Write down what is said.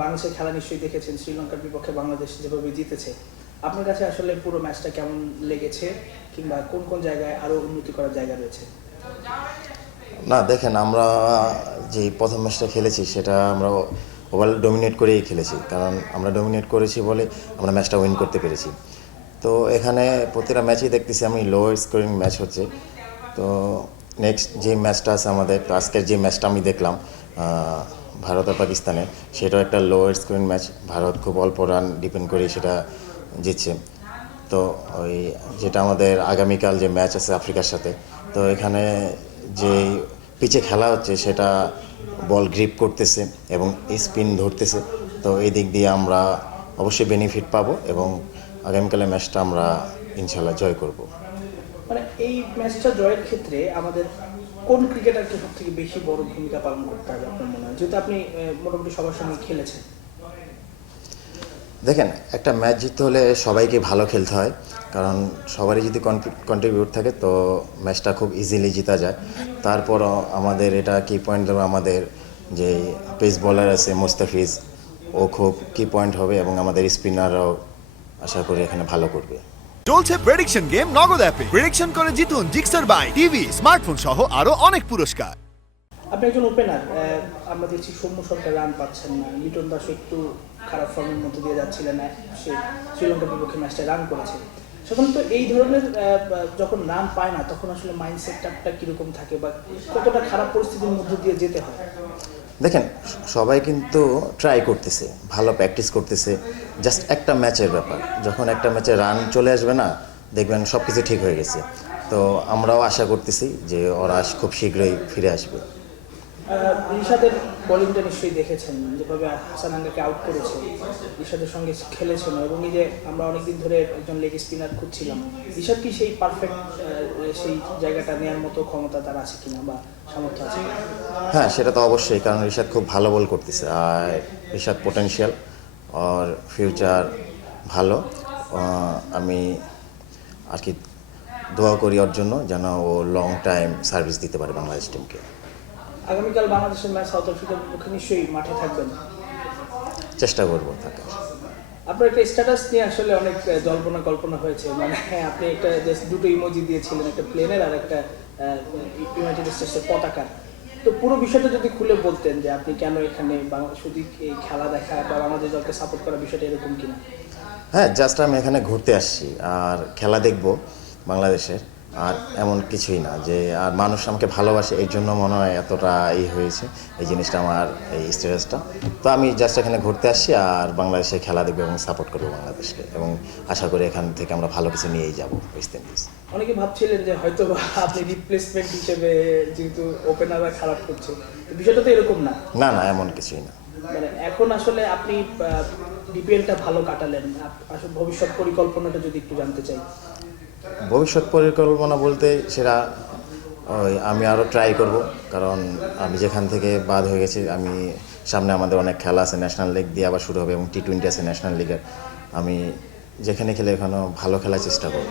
বাংলাদেশের খেলা নিশ্চয়ই দেখেছেন, শ্রীলঙ্কার বিপক্ষে বাংলাদেশ যেভাবে জিতেছে। আপনার কাছে আসলে পুরো ম্যাচটা কেমন লেগেছে কিংবা কোন কোন জায়গায় আরও উন্নতি করার জায়গা রয়েছে? না, দেখেন, আমরা যে প্রথম ম্যাচটা খেলেছি সেটা আমরা ওভারঅল ডমিনেট করেই খেলেছি। কারণ আমরা ডমিনেট করেছি বলে আমরা ম্যাচটা উইন করতে পেরেছি। তো এখানে প্রতিটা ম্যাচই দেখতেছি আমি লোয়ার স্কোরিং ম্যাচ হচ্ছে। তো নেক্সট যে ম্যাচটা আছে আমাদের আজকের যে ম্যাচটা আমি দেখলাম ভারত আর পাকিস্তানের। সেটাও একটা লোয়ার স্কোরিং ম্যাচ ভারত খুব অল্প রান ডিপেন্ড করে সেটা জিতছে। তো ওই যেটা আমাদের আগামীকাল যে ম্যাচ আছে আফ্রিকার সাথে, তো এখানে যে পিচে খেলা হচ্ছে সেটা বল গ্রিপ করতেছে এবং স্পিন ধরতেছে। তো এই দিক দিয়ে আমরা অবশ্যই বেনিফিট পাবো এবং আগামীকালের ম্যাচটা আমরা ইনশাল্লাহ জয় করব। মানে এই ম্যাচটা জয়ের ক্ষেত্রে আমাদের কোন ক্রিকেটারকে সব থেকে বেশি বড় ভূমিকা পালন করতে হবে আপনার মনে হয়? যেহেতু আপনি মোটামুটি সবার সঙ্গে খেলেছেন। দেখেন, একটা ম্যাচ জিততে হলে সবাইকে ভালো খেলতে হয়। কারণ সবারই যদি কন্ট্রিবিউট থাকে, তো ম্যাচটা খুব ইজিলি জিতা যায়। তারপরও আমাদের এটা কি পয়েন্ট দেবে আমাদের যে পেস বলার আছে মোস্তাফিজ, ও খুব কি পয়েন্ট হবে এবং আমাদের স্পিনাররাও আশা করি এখানে ভালো করবে। চলছে প্রেডিকশন গেম নগদ অ্যাপে প্রেডিকশন করে জিতুন জিক্সার বাই টিভি স্মার্টফোন সহ আরও অনেক পুরস্কার। আপনি একজন ওপেনার আমরা দেখছি সৌম্য সরকার রান পাচ্ছেন না। লিটন দাস একটু খারাপ ফর্মের মধ্যে দিয়ে যাচ্ছিলেন, সে শ্রীলঙ্কার বিপক্ষে ম্যাচটা রান করেছে। সাধারণত এই ধরনের যখন রান পায় না, তখন আসলে মাইন্ড সেটআপটা কীরকম থাকে বা কতটা খারাপ পরিস্থিতির মধ্যে দিয়ে যেতে হয়? দেখেন, সবাই কিন্তু ট্রাই করতেছে, ভালো প্র্যাকটিস করতেছে জাস্ট একটা ম্যাচের ব্যাপার। যখন একটা ম্যাচে রান চলে আসবে না, দেখবেন সব কিছু ঠিক হয়ে গেছে। তো আমরাও আশা করতেছি যে ওরা খুব শীঘ্রই ফিরে আসবে। আহ, রিশাদের বোলিংটা নিশ্চয়ই দেখেছেন যেভাবে হাসান আঙ্গাকে আউট করেছে রিশাদের সঙ্গে খেলেছেন এবং এই যে আমরা অনেকদিন ধরে একজন লেগ স্পিনার খুঁজছিলাম রিশাদ কি সেই পারফেক্ট সেই জায়গাটা নেওয়ার মতো ক্ষমতা তার আছে কিনা বা সামর্থ্য আছে হ্যাঁ সেটা তো অবশ্যই কারণ ঋষাদ খুব ভালো বল করতেছে আর ঋষাদ পোটেনশিয়াল আর ফিউচার ভালো আমি আর কি দোয়া করি ওর জন্য যেন ও লং টাইম সার্ভিস দিতে পারে বাংলাদেশ টিমকে আগামীকাল বাংলাদেশের ম্যাচ সাউথ আফ্রিকার বিপক্ষে নিশ্চয়ই মাঠে থাকবেন। চেষ্টা করব থাকার আপনার একটা স্ট্যাটাস নিয়ে আসলে অনেক জল্পনা কল্পনা হয়েছে। মানে আপনি একটা জাস্ট দুটো ইমোজি দিয়েছিলেন একটা প্লেনের আর একটা ইউনাইটেড স্টেটসের পতাকার। তো পুরো বিষয়টা যদি খুলে বলতেন যে আপনি কেন এখানে শুধু এই খেলা দেখা বা বাংলাদেশ দলকে সাপোর্ট করা বিষয়টা এরকম কিনা? হ্যাঁ জাস্ট আমি এখানে ঘুরতে আসছি আর খেলা দেখব বাংলাদেশের। আর এমন কিছুই না যে আর মানুষ আমাকে ভালোবাসে এই জন্য মনে হয় এতটা ই হয়েছে এই জিনিসটা আমার এই স্টেটাসটা তো আমি জাস্ট এখানে ঘুরতে আসছি আর বাংলাদেশে খেলা দেখব এবং সাপোর্ট করব বাংলাদেশকে এবং আশা করি এখান থেকে আমরা ভালো কিছু নিয়েই যাব ওয়েস্ট ইন্ডিজ অনেকে ভাবছিলেন যে হয়তো আপনি রিপ্লেসমেন্ট হিসেবে যেহেতু ওপেনাররা খারাপ করছে তো বিষয়টা তো এরকম না। না না এমন কিছুই না। মানে এখন আসলে আপনি ডিপিএলটা ভালো কাটালেন আসলে ভবিষ্যৎ পরিকল্পনাটা যদি একটু জানতে চাই। ভবিষ্যৎ পরিকল্পনা বলতে সেটা, ওই আমি আরও ট্রাই করব। কারণ আমি যেখান থেকে বাদ হয়ে গেছি, আমি সামনে আমাদের অনেক খেলা আছে ন্যাশনাল লিগ দিয়ে আবার শুরু হবে এবং টি টোয়েন্টি আছে ন্যাশনাল লিগের আমি যেখানে খেলে এখানেও ভালো খেলার চেষ্টা করব।